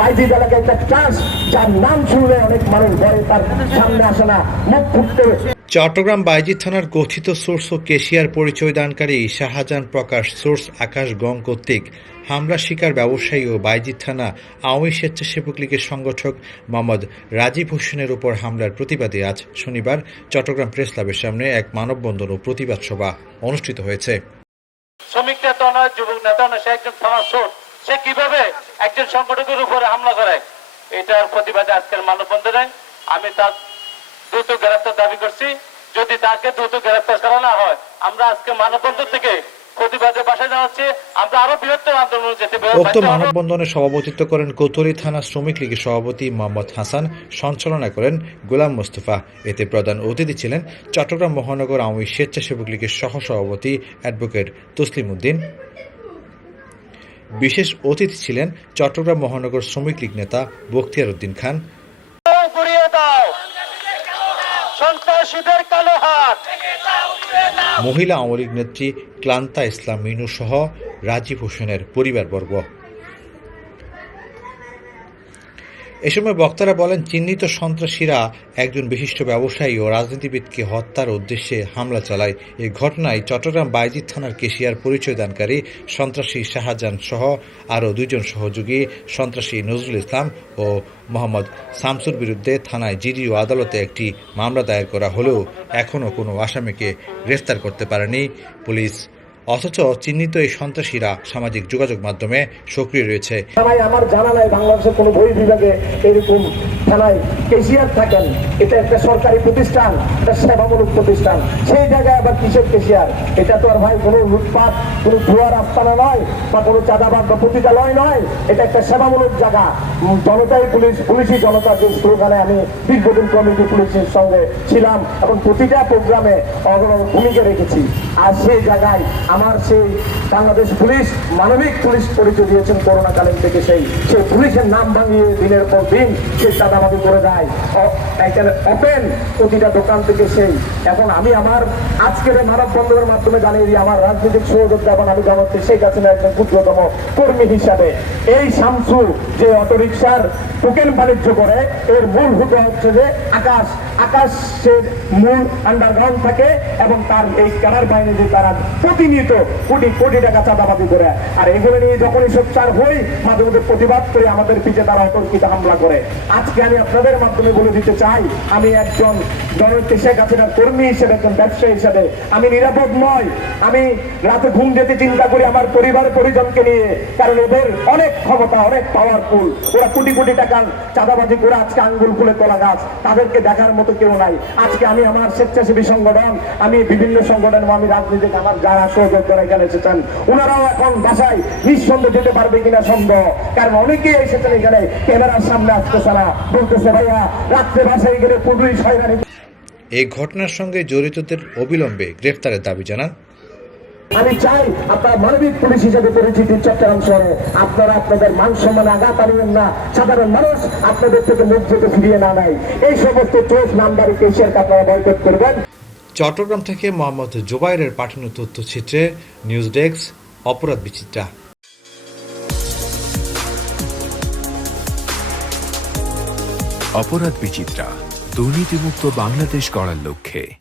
বাইজিদ এলাকায় একটা চাষ যার নাম শুনলে অনেক মানুষ ভয়ে তার সামনে আসে না মুখ ফুটতে। চট্টগ্রাম বাইজিৎ থানার কথিত সোর্স ও কেশিয়ার পরিচয় দানকারী শাহজাহান প্রকাশ সোর্স আকাশ গং কর্তৃক হামলা শিকার ব্যবসায়ী ও বাইজিৎ থানা আওয়ামী স্বেচ্ছাসেবক লীগের সংগঠক মোহাম্মদ রাজীব হোসেনের উপর হামলার প্রতিবাদে আজ শনিবার চট্টগ্রাম প্রেস ক্লাবের সামনে এক মানববন্ধন ও প্রতিবাদ সভা অনুষ্ঠিত হয়েছে। শ্রমিক নেতা নয় যুবক নেতা নয় সে একজন থানার সোর্স। সে কীভাবে একজন সংগঠকের উপরে হামলা করে? এটার প্রতিবাদে আজকের মানববন্ধনে আমি তার দ্রুত গ্রেপ্তার দাবি করছি। যদি তাকে দ্রুত গ্রেপ্তার করা না হয়, আমরা আজকে মানববন্ধন থেকে মানববন্ধনে সভাপতিত্ব করেন থানা শ্রমিক লীগের সভাপতি মোহাম্মদ হাসান, সঞ্চালনা করেন গোলাম মোস্তফা। এতে প্রধান অতিথি ছিলেন চট্টগ্রাম মহানগর আওয়ামী স্বেচ্ছাসেবক লীগের সহ সভাপতি অ্যাডভোকেট তসলিম উদ্দিন বিশেষ অতিথি ছিলেন চট্টগ্রাম মহানগর শ্রমিক লীগ নেতা বখতিয়ার উদ্দিন খান। মহিলা আওয়ামী লীগ নেত্রী ক্লান্তা ইসলাম মিনু সহ রাজীব হোসেনের পরিবারবর্গ। এ সময় বক্তারা বলেন, চিহ্নিত সন্ত্রাসীরা একজন বিশিষ্ট ব্যবসায়ী ও রাজনীতিবিদকে হত্যার উদ্দেশ্যে হামলা চালায়। এই ঘটনায় চট্টগ্রাম বাইজিৎ থানার কেশিয়ার পরিচয় দানকারী সন্ত্রাসী শাহজাহান সহ আরও দুইজন সহযোগী সন্ত্রাসী নজরুল ইসলাম ও মোহাম্মদ শামসুর বিরুদ্ধে থানায় জিডি ও আদালতে একটি মামলা দায়ের করা হলেও এখনও কোনো আসামিকে গ্রেফতার করতে পারেনি পুলিশ। অথচ চিহ্নিত এই সন্ত্রাসীরা সামাজিক যোগাযোগ মাধ্যমে সক্রিয় রয়েছে। আমার জানা নাই বাংলাদেশের কোনো বই বিভাগে এরকম থানায় থাকেন। এটা একটা সরকারি প্রতিষ্ঠান, একটা সেবামূলক প্রতিষ্ঠান। সেই জায়গায় আবার কিসের এটা তো আর ভাই কোনো লুটপাট, কোনো নয়, বা কোনো চাঁদাবাদ বা নয়। এটা একটা সেবামূলক জায়গা। জনতাই পুলিশ, পুলিশই জনতার যে স্লোগানে আমি দীর্ঘদিন কমিটি পুলিশের সঙ্গে ছিলাম এবং প্রতিটা প্রোগ্রামে অগ্রণী ভূমিকা রেখেছি। আর সেই জায়গায় আমার সেই বাংলাদেশ পুলিশ, মানবিক পুলিশ পরিচয় দিয়েছেন করোনাকালীন থেকে সেই সেই পুলিশের নাম ভাঙিয়ে দিনের পর দিন সে চাঁদাবাদি করে যায়। অ- এখানে ওপেন প্রতিটা দোকান থেকে সেই। এখন আমি আমার আজকের এই মানববন্ধনের মাধ্যমে জানিয়ে দিই, আমার রাজনৈতিক সহযোগিতা এবং আমি জানাচ্ছি, শেখ হাসিনা একজন ক্ষুদ্রতম কর্মী হিসাবে। এই শামসু যে অটোরিকশার টোকেন বাণিজ্য করে, এর মূল হুত হচ্ছে যে আকাশ আকাশের মূল আন্ডারগ্রাউন্ড থাকে এবং তার এই ক্যারার বাহিনী যে তারা প্রতিনিয়ত কোটি কোটি টাকা চাঁদাবাদি করে। আর এগুলো নিয়ে যখনই সোচ্চার হই, মাঝে মধ্যে প্রতিবাদ করে আমাদের পিছে তারা অতর্কিত হামলা করে। আজকে আমি আপনাদের মাধ্যমে বলে দিতে চাই, আমি একজন জননেত্রী শেখ হাসিনার কর্মী হিসেবে, একজন ব্যবসায়ী হিসেবে, আমি নিরাপদ নয় আমি রাতে ঘুম যেতে চিন্তা করি আমার পরিবার পরিজনকে নিয়ে, কারণ ওদের অনেক ক্ষমতা, অনেক পাওয়ারফুল ওরা কোটি কোটি টাকার চাঁদাবাজি করে আজকে আঙ্গুল ফুলে তোলা গাছ। তাদেরকে দেখার মতো কেউ নাই। আজকে আমি আমার স্বেচ্ছাসেবী সংগঠন, আমি বিভিন্ন সংগঠন আমি রাজনীতিতে আমার যারা সহযোগিতা এখানে এসেছেন, ওনারাও এখন বাসায় নিঃসন্দেহ যেতে পারবে কিনা সন্দেহ। কারণ অনেকেই এসেছেন এখানে, ক্যামেরার সামনে আসতে ছাড়া বলতেছে, ভাইয়া, রাত্রে বাসায় গেলে পুলিশ হয়রানি। এই ঘটনার সঙ্গে জড়িতদের অবিলম্বে গ্রেফতারের দাবি জানান আমি চাই আপনারা মানবিক পুলিশ হিসেবে পরিচিতি চট্টগ্রাম শহরে। আপনারা আপনাদের মান সম্মান আঘাত আনবেন না। সাধারণ মানুষ আপনাদের থেকে মুখ যেতে ফিরিয়ে না নেয়। এই সমস্ত চোখ নাম্বারি কেসের আপনারা বয়কট করবেন। চট্টগ্রাম থেকে মোহাম্মদ জোবাইরের পাঠানো তথ্যচিত্রে নিউজ ডেস্ক অপরাধ বিচিত্রা। অপরাধ বিচিত্রা দুর্নীতিমুক্ত বাংলাদেশ গড়ার লক্ষ্যে।